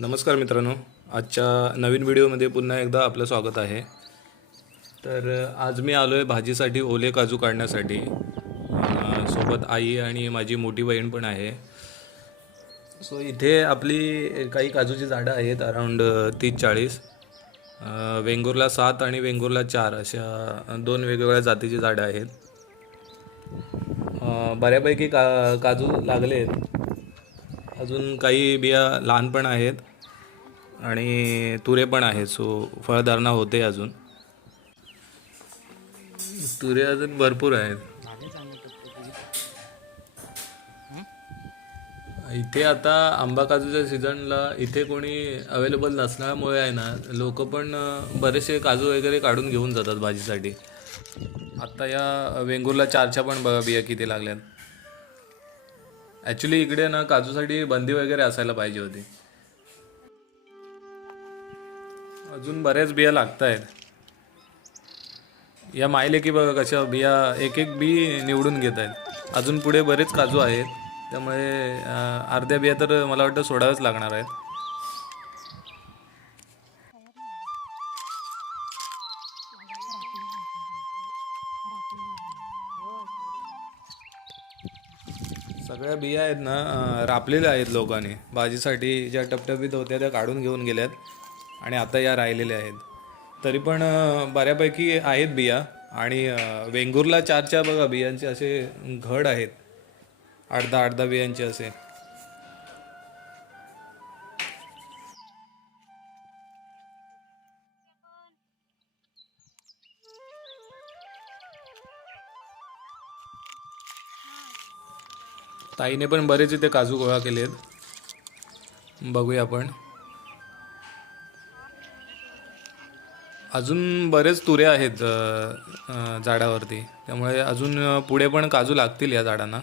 नमस्कार मित्रांनो. आजच्या नवीन व्हिडिओमध्ये पुन्हा एकदा आपलं स्वागत आहे. तर आज मी आलो आहे भाजीसाठी ओले काजू काढण्यासाठी. सोबत आई आणि माझी मोठी बहीण पण आहे. सो इथे आपली काही काजूची झाडं आहेत अराऊंड तीस चाळीस. वेंगुर्ला सात आणि वेंगुर्ला चार अशा दोन वेगवेगळ्या जातीची झाडं आहेत. बऱ्यापैकी का काजू लागले आहेत अजून काही बिया लहान पण आहेत. आणि तुरे पण आहेत सो फळधारणा होते अजून. तुरे अजून भरपूर आहेत. इथे आता आंबा काजूच्या सीझनला इथे कोणी अवेलेबल नसल्यामुळे आहे ना लोक पण बरेचसे काजू वगैरे काढून घेऊन जातात भाजीसाठी. आत्ता या वेंगुर्ला चारच्या पण बघा बिया किती लागल्यात. ॲक्च्युली इकडे ना काजूसाठी बंदी वगैरे असायला पाहिजे होती. अजून बऱ्याच बिया लागत आहेत या मायले की बघा कशा बिया एक एक बी निवडून घेत आहेत अजून पुढे बरेच काजू आहेत. त्यामुळे अर्ध्या बिया तर मला वाटतं सोडाव्याच लागणार आहेत. सगळ्या बिया आहेत ना रापलेल्या आहेत लोकांनी. भाजीसाठी ज्या टपटपीत होत्या त्या काढून घेऊन गेल्यात. आणि आता या राहिलेल्या आहेत. तरी पण बऱ्यापैकी आहेत बिया आणि अं, वेंगुर्ला चारच्या बघा बियांचे असे घड आहेत. आठ दहा आठ दहा बियांचे असे. ताईने पण बरेच इथे काजू गोळा केले आहेत बघूया आपण. अजून बरेच तुरे आहेत झाडावरती. त्यामुळे अजून पुढे पण काजू लागतील या झाडांना.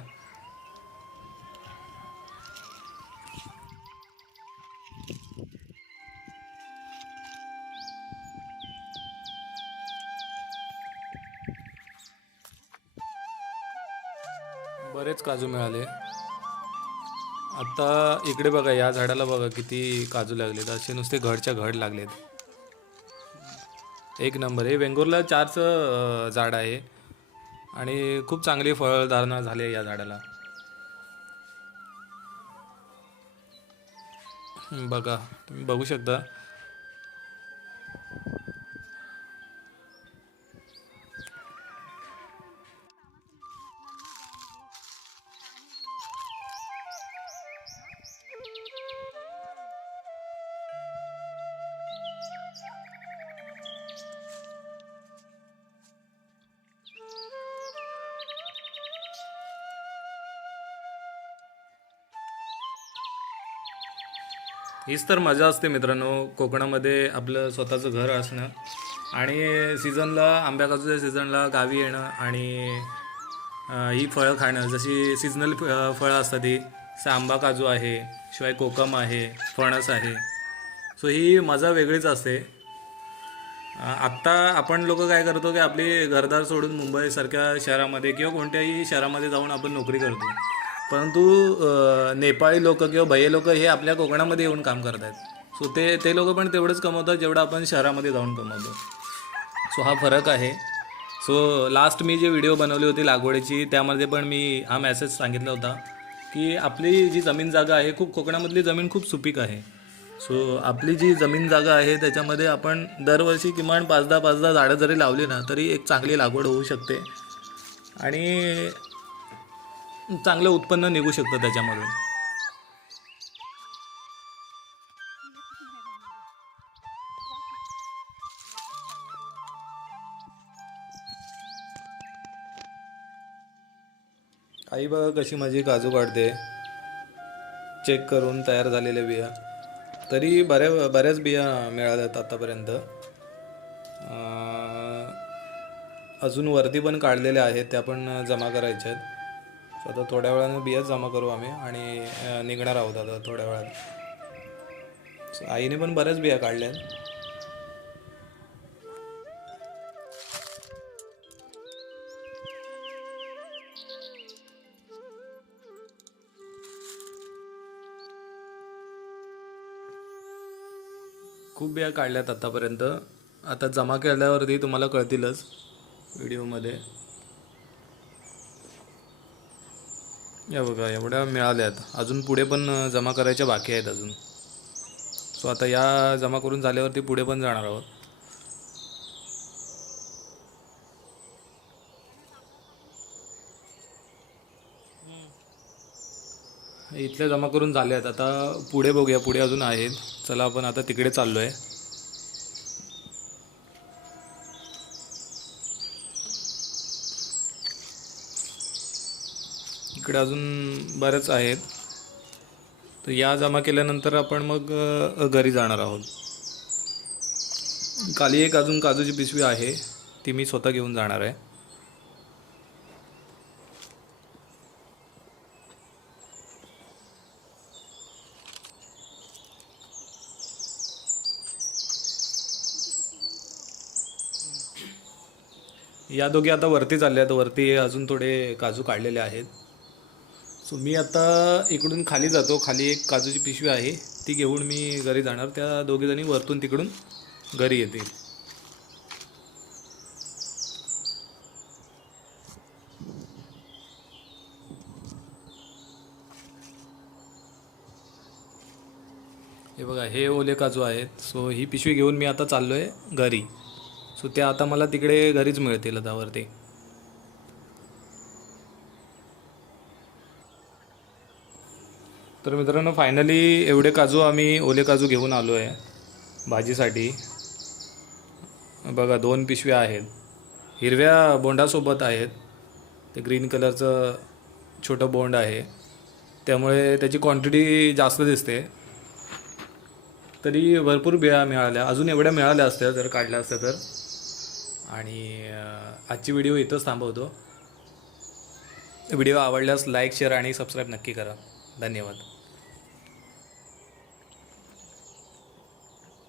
बरेच काजू मिळाले. आता इकडे बघा या झाडाला बघा किती काजू लागलेत. असे नुसते घडच्या घड लागलेत. एक नंबर. हे वेंगुर्ला चारचं झाड आहे. आणि खूप चांगली फळधारणा झाली आहे या झाडाला. बघा तुम्ही बघू शकता. हीच तर मजा असते मित्रांनो. कोकणामध्ये आपलं स्वतःचं घर असणं आणि सीझनला आंब्या काजूच्या सीझनला गावी येणं आणि ही फळं खाणं. जशी सिजनल फळं असतात ही जसं आंबा काजू आहे शिवाय कोकम आहे फणस आहे. सो ही मजा वेगळीच असते. आत्ता आपण लोक काय करतो की आपली घरदार सोडून मुंबईसारख्या शहरामध्ये किंवा कोणत्याही शहरामध्ये जाऊन आपण नोकरी करतो. परंतु नेपाळी लोक किंवा भैये लोक हे आपल्या कोकणामध्ये येऊन काम करत आहेत सो ते ते लोक पण तेवढंच कमवतात जेवढं आपण शहरामध्ये जाऊन कमवतो. सो हा फरक आहे. सो लास्ट मी जे व्हिडिओ बनवली होती लागवडीची त्यामध्ये पण मी हा मेसेज सांगितला होता की आपली जी जमीन जागा आहे खूप कोकणामधली जमीन खूप सुपीक आहे. सो आपली जी जमीन जागा आहे त्याच्यामध्ये आपण दरवर्षी किमान पाच दहा पाच दहा झाडं जरी लावली ना तरी एक चांगली लागवड होऊ शकते. आणि चांगलं उत्पन्न निघू शकतं त्याच्यामधून. आई बघा कशी माझी काजू काढते. चेक करून तयार झालेल्या बिया. तरी बऱ्या बऱ्याच बिया मिळाल्यात आतापर्यंत. अजून वरती पण काढलेल्या आहेत त्या पण जमा करायच्या आहेत So आता थोड्या वेळानं बियाच जमा करू आम्ही आणि निघणार आहोत आता थोड्या वेळात आईने पण बऱ्याच बिया काढल्या आहेत. खूप बिया काढल्यात आतापर्यंत. आता जमा केल्यावरती तुम्हाला कळतीलच. व्हिडिओमध्ये. या बघा एवढ्या मिळाल्यात. अजून पुढे पण जमा करायच्या बाकी आहेत अजून. सो आता या जमा करून झाल्यावरती पुढे पण जाणार आहोत. इथल्या जमा करून झाल्यात. आता पुढे बघूया पुढे अजून आहेत. चला आपण आता तिकडे चाललो आहे इकडे अजून बरेच आहेत. तर या जमा केल्यानंतर आपण मग घरी जाणार आहोत. खाली एक अजून काजूची पिशवी आहे. ती मी स्वतः घेऊन जाणार आहे. या दोघी आता वरती चालल्या आहेत. वरती अजून थोडे काजू काढलेले आहेत. सो मी आता इकडून खाली जातो. खाली एक काजूची पिशवी आहे. ती घेऊन मी घरी जाणार. त्या दोघीजणी वरतून तिकडून घरी येतील. हे बघा हे ओले काजू आहेत. सो ही पिशवी घेऊन मी आता चाललो आहे घरी. सो त्या आता मला तिकडे घरीच मिळतील आतावरती तर मित्रांनो फायनली एवढे काजू आम्ही ओले काजू घेऊन आलो आहे भाजीसाठी. बघा दोन पिशव्या आहेत. हिरव्या बोंडासोबत आहेत. ते ग्रीन कलरचं छोटं बोंड आहे. त्यामुळे त्याची क्वांटिटी जास्त दिसते. तरी भरपूर बिया मिळाल्या. अजून एवढ्या मिळाल्या असत्या जर काढल्या असत्या तर. आणि आजची व्हिडिओ इथंच थांबवतो. व्हिडिओ आवडल्यास लाईक शेअर आणि सबस्क्राईब नक्की करा. धन्यवाद.